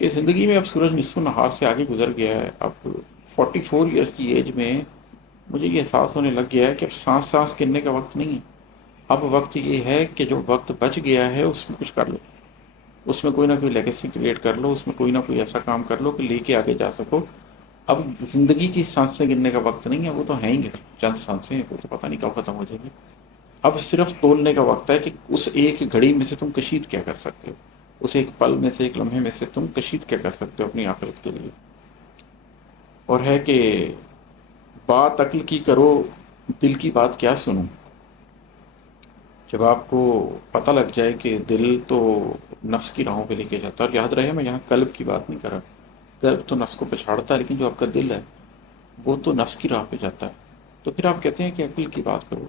کہ زندگی میں اب سورج نصف النہار سے آگے گزر گیا ہے. اب 44 ایئرس کی ایج میں مجھے یہ احساس ہونے لگ گیا ہے کہ اب سانس سانس گننے کا وقت نہیں ہے. اب وقت یہ ہے کہ جو وقت بچ گیا ہے اس میں کچھ کر لو، اس میں کوئی نہ کوئی لیگیسی کریٹ کر لو، اس میں کوئی نہ کوئی ایسا کام کر لو کہ لے کے آگے جا سکو. اب زندگی کی سانسیں گننے کا وقت نہیں ہے، وہ تو ہیں ہی گے چند سانسیں، وہ تو پتہ نہیں کب ختم ہو جائیں گی. اب صرف تولنے کا وقت ہے کہ اس ایک گھڑی میں سے تم کشید کیا کر سکتے ہو، اس ایک پل میں سے، ایک لمحے میں سے تم کشید کیا کر سکتے ہو اپنی آخرت کے لیے. اور ہے کہ بات عقل کی کرو، دل کی بات کیا سنوں. جب آپ کو پتہ لگ جائے کہ دل تو نفس کی راہوں پہ لے کے جاتا ہے، اور یاد رہے میں یہاں قلب کی بات نہیں کر رہا، قلب تو نفس کو پچھاڑتا ہے، لیکن جو آپ کا دل ہے وہ تو نفس کی راہ پہ جاتا ہے. تو پھر آپ کہتے ہیں کہ عقل کی بات کرو.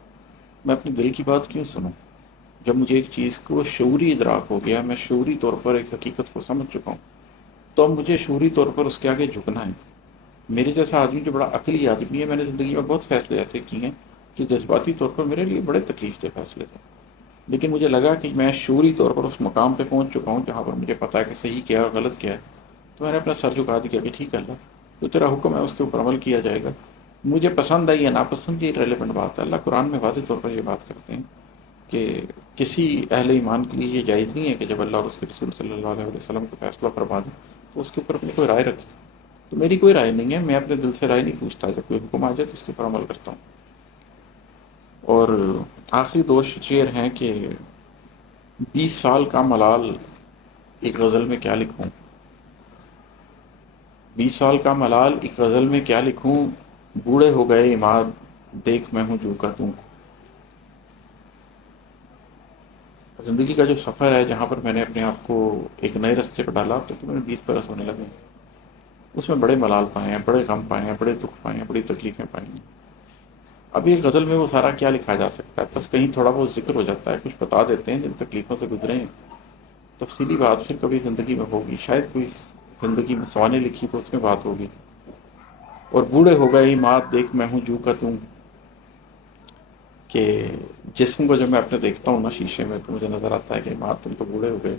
میں اپنے دل کی بات کیوں سنوں؟ جب مجھے ایک چیز کو شعوری ادراک ہو گیا، میں شعوری طور پر ایک حقیقت کو سمجھ چکا ہوں، تو اب مجھے شعوری طور پر اس کے آگے جھکنا ہے. میرے جیسا آدمی جو بڑا عقلی آدمی ہے، میں نے زندگی میں بہت فیصلے ایسے کیے ہیں جو جذباتی طور پر میرے لیے بڑے تکلیف دہ فیصلے تھے، لیکن مجھے لگا کہ میں شعوری طور پر اس مقام پہ پہنچ چکا ہوں جہاں پر مجھے پتہ ہے کہ صحیح کیا ہے اور غلط کیا ہے. تو میں نے اپنا سر جھکا دیا کہ ٹھیک ہے اللہ، جو تیرا حکم ہے اس کے اوپر عمل کیا جائے گا. مجھے پسند ہے یا ناپسند، یہ ریلیونٹ بات ہے. اللہ قرآن میں واضح طور پر یہ بات کرتے ہیں کہ کسی اہل ایمان کے لیے یہ جائز نہیں ہے کہ جب اللہ اور اس کے رسول صلی اللہ علیہ وسلم کو فیصلہ فرما دیں تو اس کے اوپر اپنی کوئی رائے رکھے. تو میری کوئی رائے نہیں ہے، میں اپنے دل سے رائے نہیں پوچھتا، جب کوئی حکم آ جائے تو اس کے اوپر عمل کرتا ہوں. اور آخری دو شعر ہیں کہ 20 سال کا ملال ایک غزل میں کیا لکھوں. 20 سال کا ملال ایک غزل میں کیا لکھوں، بوڑھے ہو گئے عماد دیکھ میں ہوں جو کا توں. زندگی کا جو سفر ہے جہاں پر میں نے اپنے آپ کو ایک نئے رستے پر ڈالا، تو میں نے 20 برس ہونے لگے. اس میں بڑے ملال پائے ہیں، بڑے غم پائے ہیں، بڑے دکھ پائے ہیں، بڑی تکلیفیں پائی ہیں. اب ایک غزل میں وہ سارا کیا لکھا جا سکتا ہے، بس کہیں تھوڑا بہت ذکر ہو جاتا ہے، کچھ بتا دیتے ہیں جن تکلیفوں سے گزرے ہیں. تفصیلی بات پھر کبھی زندگی میں ہوگی، شاید کوئی زندگی میں سوانح لکھی تو اس میں بات ہوگی. اور بوڑھے ہو گئے مات دیکھ میں ہوں جو کا توں، کہ جسم کو جب میں اپنے دیکھتا ہوں نا شیشے میں تو مجھے نظر آتا ہے کہ مات تم تو بوڑھے ہو گئے،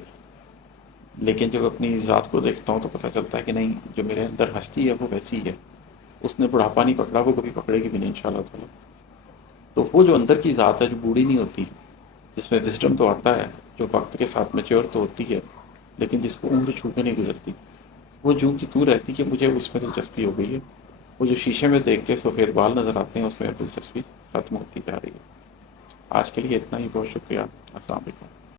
لیکن جب اپنی ذات کو دیکھتا ہوں تو پتہ چلتا ہے کہ نہیں، جو میرے اندر ہستی ہے وہ ویسی ہی ہے، اس نے بڑھاپا نہیں پکڑا، وہ کبھی پکڑے گی بھی نہیں انشاءاللہ تعالی. تو وہ جو اندر کی ذات ہے جو بوڑھی نہیں ہوتی، جس میں وزڈم تو آتا ہے، جو وقت کے ساتھ میچور تو ہوتی ہے، لیکن جس کو عمر چھو کے نہیں گزرتی، وہ جو کہ تو رہتی کہ مجھے اس میں دلچسپی ہو گئی ہے. وہ جو شیشے میں دیکھ کے سفید بال نظر آتے ہیں، اس میں دلچسپی ختم ہوتی جا رہی ہے. آج کے لیے اتنا ہی، بہت شکریہ. السلام علیکم.